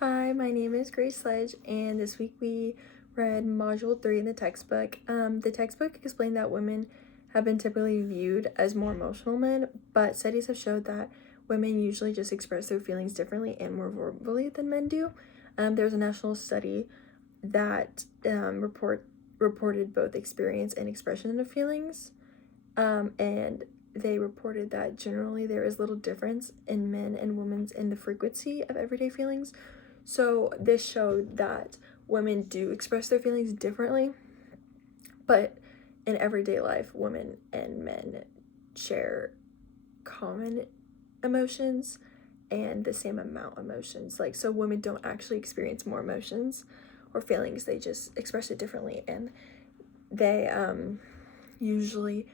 Hi, my name is Grace Sledge, and this week we read Module 3 in the textbook. The textbook explained that women have been typically viewed as more emotional men, but studies have showed that women usually just express their feelings differently and more verbally than men do. There was a national study that reported both experience and expression of feelings, and they reported that generally there is little difference in men and women's in the frequency of everyday feelings. So this showed that women do express their feelings differently, but in everyday life, women and men share common emotions and the same amount of emotions. Like, so women don't actually experience more emotions or feelings, they just express it differently, and they usually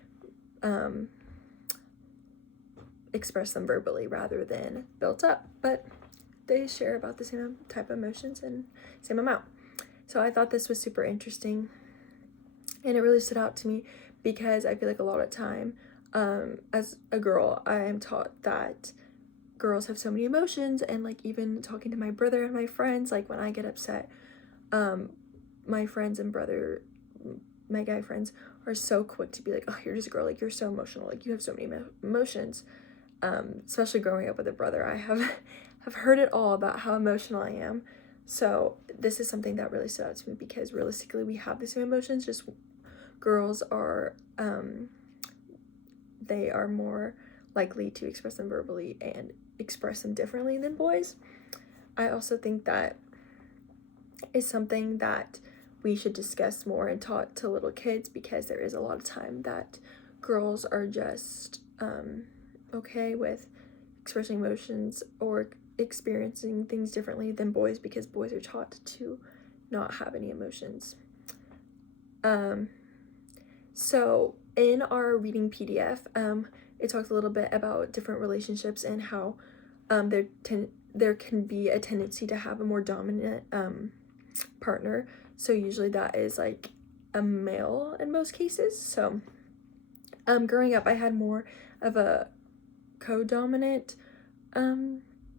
express them verbally rather than built up, but they share about the same type of emotions and same amount. So I thought this was super interesting, and it really stood out to me because I feel like a lot of time, as a girl, I am taught that girls have so many emotions, and like even talking to my brother and my friends, like when I get upset, my friends and brother, my guy friends, are so quick to be like, oh, you're just a girl, like you're so emotional, like you have so many emotions. Especially growing up with a brother, I have heard it all about how emotional I am. So this is something that really stood out to me because realistically we have the same emotions, just girls are they are more likely to express them verbally and express them differently than boys. I also think that is something that we should discuss more and taught to little kids, because there is a lot of time that girls are just okay with expressing emotions or experiencing things differently than boys, because boys are taught to not have any emotions. So in our reading PDF, it talks a little bit about different relationships and how there can be a tendency to have a more dominant partner. So usually that is like a male in most cases. So growing up, I had more of a co-dominant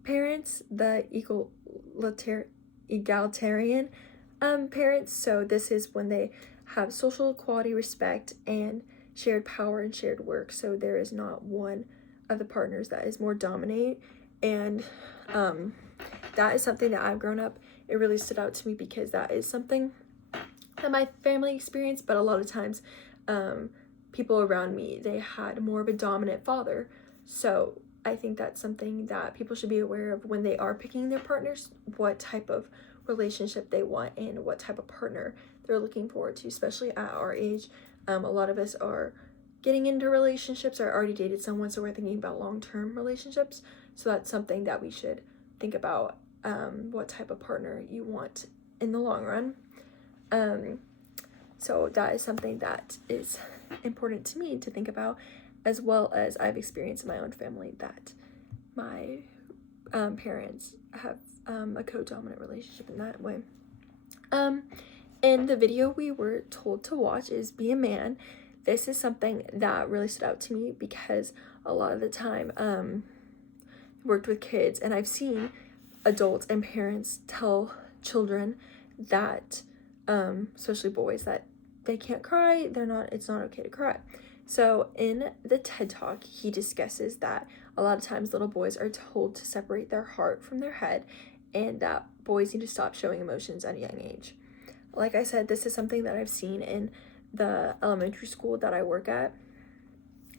parents, the egalitarian parents. So this is when they have social equality, respect, and shared power and shared work. So there is not one of the partners that is more dominant, and that is something that I've grown up. It really stood out to me because that is something that my family experienced, but a lot of times people around me, they had more of a dominant father. So I think that's something that people should be aware of when they are picking their partners, what type of relationship they want and what type of partner they're looking forward to, especially at our age. A lot of us are getting into relationships or already dated someone, so we're thinking about long-term relationships. So that's something that we should think about, what type of partner you want in the long run. So that is something that is important to me to think about, as well as I've experienced in my own family that my parents have a co-dominant relationship in that way. And the video we were told to watch is Be a Man. This is something that really stood out to me because a lot of the time I worked with kids, and I've seen adults and parents tell children that, especially boys, that they can't cry, it's not okay to cry. So in the TED Talk, he discusses that a lot of times little boys are told to separate their heart from their head, and that boys need to stop showing emotions at a young age. Like I said, this is something that I've seen in the elementary school that I work at.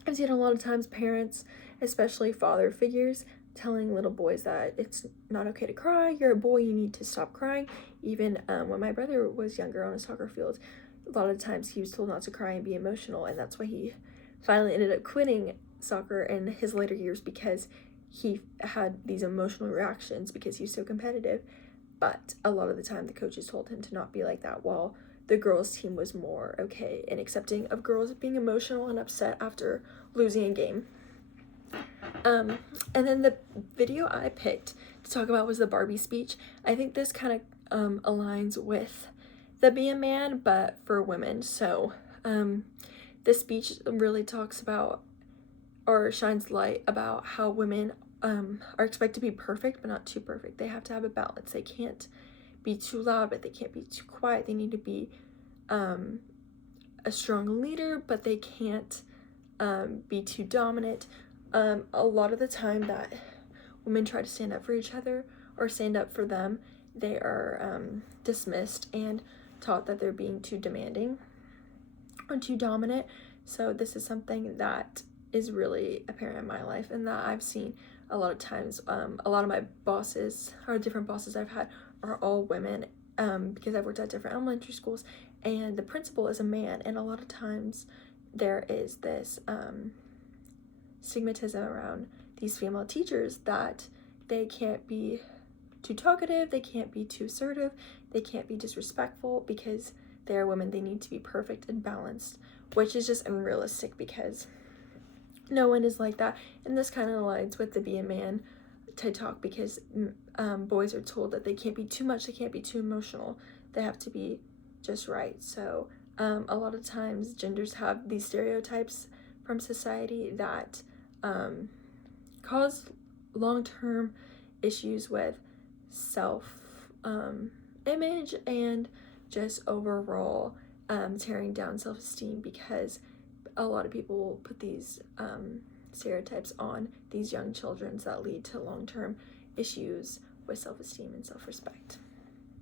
I've seen a lot of times parents, especially father figures, telling little boys that it's not okay to cry, you're a boy, you need to stop crying. Even when my brother was younger on a soccer field, a lot of times he was told not to cry and be emotional, and that's why he finally ended up quitting soccer in his later years, because he had these emotional reactions because he was so competitive. But a lot of the time the coaches told him to not be like that, while the girls team was more okay and accepting of girls being emotional and upset after losing a game. And then the video I picked to talk about was the Barbie speech. I think this kind of aligns with the Be a Man, but for women. So this speech really talks about, or shines light about, how women are expected to be perfect, but not too perfect. They have to have a balance. They can't be too loud, but they can't be too quiet. They need to be a strong leader, but they can't be too dominant. A lot of the time that women try to stand up for each other or stand up for them, they are dismissed and taught that they're being too demanding or too dominant. So this is something that is really apparent in my life and that I've seen a lot of times. A lot of my bosses, or different bosses I've had, are all women, because I've worked at different elementary schools, and the principal is a man, and a lot of times there is this stigmatism around these female teachers that they can't be too talkative, they can't be too assertive, they can't be disrespectful because they're women. They need to be perfect and balanced, which is just unrealistic because no one is like that. And this kind of aligns with the Be a Man TED Talk, because boys are told that they can't be too much, they can't be too emotional, they have to be just right. So a lot of times genders have these stereotypes from society that cause long-term issues with self image and just overall tearing down self-esteem, because a lot of people put these stereotypes on these young children that lead to long-term issues with self-esteem and self-respect.